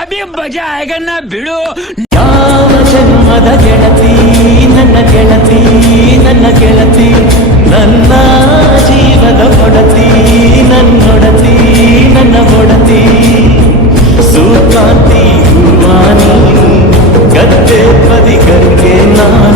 ಅಭಿ ಮಜಾ ಆಯ್ಗನ್ನ ಬಿಡು. ಯಾವ ಜನ್ಮದ ಗೆಳತಿ ನನ್ನ ಗೆಳತಿ, ನನ್ನ ಗೆಳತಿ, ನನ್ನ ಜೀವದ ಒಡತಿ, ನನ್ನೊಡತಿ, ನನ್ನ ಒಡತಿ. ಸೂಕಾಂತಿ ಹೂವ ನೀನು, ಗದ್ದೆ ಬದಿಗಕ್ಕೆ ನಾನು